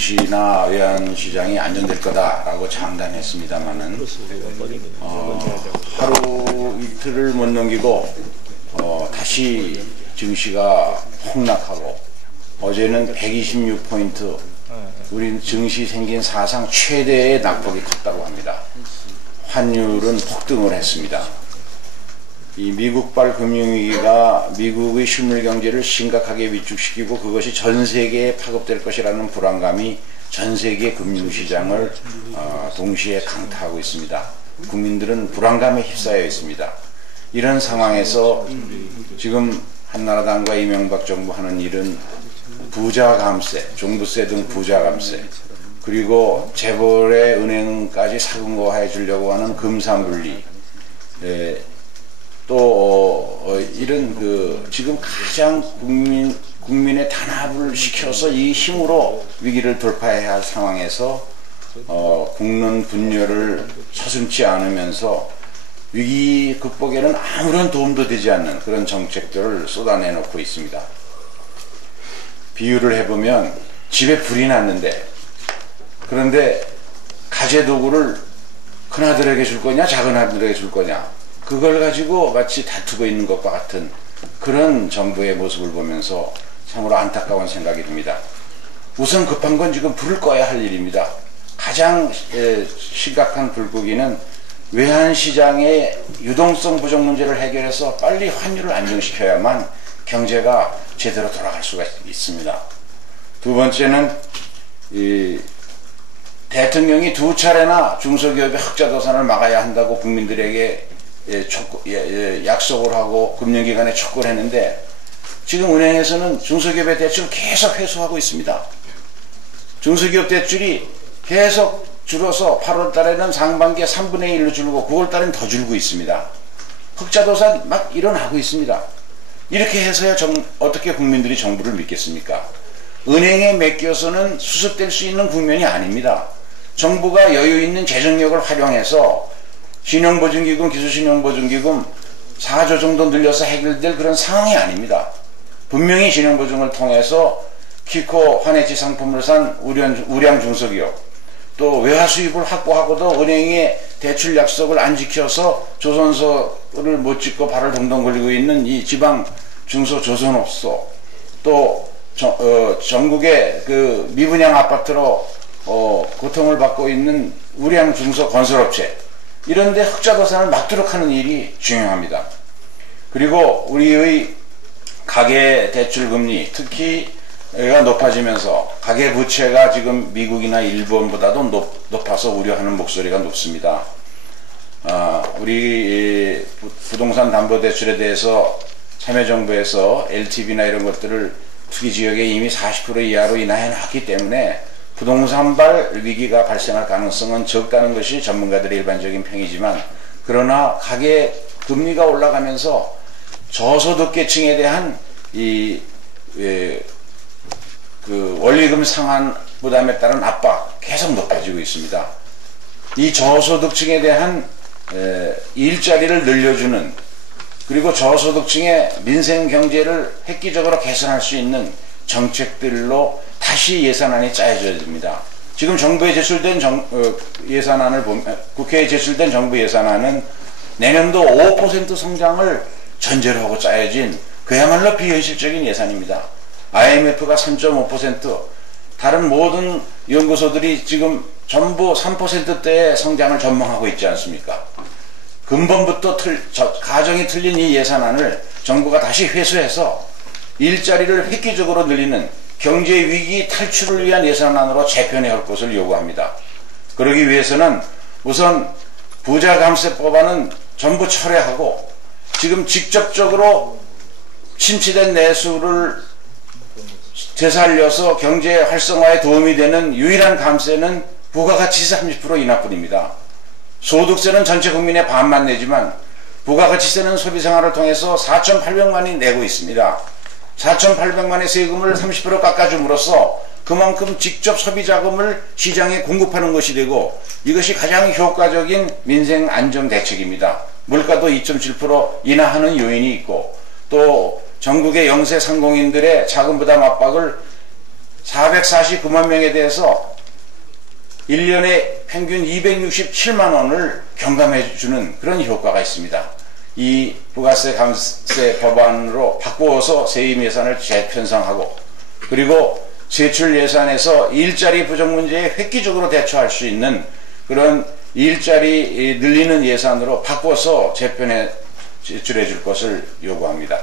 증시나 외환시장이 안정될 거다라고 장담했습니다만은 하루 이틀을 못 넘기고 다시 증시가 폭락하고 어제는 126포인트 우리 증시 생긴 사상 최대의 낙폭이 컸다고 합니다. 환율은 폭등을 했습니다. 이 미국발 금융위기가 미국의 실물 경제를 심각하게 위축시키고 그것이 전 세계에 파급될 것이라는 불안감이 전 세계 금융시장을 동시에 강타하고 있습니다. 국민들은 불안감에 휩싸여 있습니다. 이런 상황에서 지금 한나라당과 이명박 정부 하는 일은 부자 감세, 종부세 등 부자 감세, 그리고 재벌의 은행까지 사금고해 주려고 하는 금산분리, 또 이런 지금 가장 국민의 단합을 시켜서 이 힘으로 위기를 돌파해야 할 상황에서 국론 분열을 서슴지 않으면서 위기 극복에는 아무런 도움도 되지 않는 그런 정책들을 쏟아내놓고 있습니다. 비유를 해보면 집에 불이 났는데 그런데 가재도구를 큰아들에게 줄 거냐 작은 아들에게 줄 거냐 그걸 가지고 마치 다투고 있는 것과 같은 그런 정부의 모습을 보면서 참으로 안타까운 생각이 듭니다. 우선 급한 건 지금 불을 꺼야 할 일입니다. 가장 심각한 불고기는 외환시장의 유동성 부족 문제를 해결해서 빨리 환율을 안정시켜야만 경제가 제대로 돌아갈 수가 있습니다. 두 번째는 대통령이 두 차례나 중소기업의 흑자도산을 막아야 한다고 국민들에게 약속을 하고 금융기관에 촉구를 했는데 지금 은행에서는 중소기업의 대출을 계속 회수하고 있습니다. 중소기업 대출이 계속 줄어서 8월 달에는 상반기에 3분의 1로 줄고 9월 달에는 더 줄고 있습니다. 흑자도산 막 일어나고 있습니다. 이렇게 해서야 어떻게 국민들이 정부를 믿겠습니까? 은행에 맡겨서는 수습될 수 있는 국면이 아닙니다. 정부가 여유 있는 재정력을 활용해서 신용보증기금, 기술신용보증기금 4조 정도 늘려서 해결될 그런 상황이 아닙니다. 분명히 신용보증을 통해서 키코 환해지 상품을 산 우량 중소기업 또 외화 수입을 확보하고도 은행의 대출 약속을 안 지켜서 조선소를 못 짓고 발을 동동 걸리고 있는 이 지방 중소조선업소 또 전국의 그 미분양 아파트로 고통을 받고 있는 우량 중소건설업체 이런데 흑자도산을 막도록 하는 일이 중요합니다. 그리고 우리의 가계대출금리 특히 가 높아지면서 가계부채가 지금 미국이나 일본보다도 높아서 우려하는 목소리가 높습니다. 우리 부동산 담보대출에 대해서 참여정부에서 LTV나 이런 것들을 투기지역에 이미 40% 이하로 인하해 놨기 때문에 부동산발 위기가 발생할 가능성은 적다는 것이 전문가들의 일반적인 평이지만 그러나 가계금리가 올라가면서 저소득계층에 대한 그 원리금 상환 부담에 따른 압박 계속 높아지고 있습니다. 이 저소득층에 대한 일자리를 늘려주는 그리고 저소득층의 민생 경제를 획기적으로 개선할 수 있는 정책들로 다시 예산안이 짜여져야 됩니다. 지금 정부에 제출된 예산안을 보면 국회에 제출된 정부 예산안은 내년도 5% 성장을 전제로 하고 짜여진 그야말로 비현실적인 예산입니다. IMF가 3.5%, 다른 모든 연구소들이 지금 전부 3%대의 성장을 전망하고 있지 않습니까? 근본부터 가정이 틀린 이 예산안을 정부가 다시 회수해서 일자리를 획기적으로 늘리는 경제 위기 탈출을 위한 예산안으로 재편해야 할 것을 요구합니다. 그러기 위해서는 우선 부자 감세 법안은 전부 철회하고 지금 직접적으로 침체된 내수를 되살려서 경제 활성화에 도움이 되는 유일한 감세는 부가가치세 30% 인하뿐입니다. 소득세는 전체 국민의 반만 내지만 부가가치세는 소비생활을 통해서 4,800만이 내고 있습니다. 4,800만의 세금을 30% 깎아줌으로써 그만큼 직접 소비자금을 시장에 공급하는 것이 되고 이것이 가장 효과적인 민생 안정 대책입니다. 물가도 2.7% 인하하는 요인이 있고 또 전국의 영세 상공인들의 자금 부담 압박을 449만 명에 대해서 1년에 평균 267만 원을 경감해 주는 그런 효과가 있습니다. 이 부가세 감세 법안으로 바꾸어서 세임 예산을 재편성하고, 그리고 세출 예산에서 일자리 부족 문제에 획기적으로 대처할 수 있는 그런 일자리 늘리는 예산으로 바꿔서 재편해 제출해 줄 것을 요구합니다.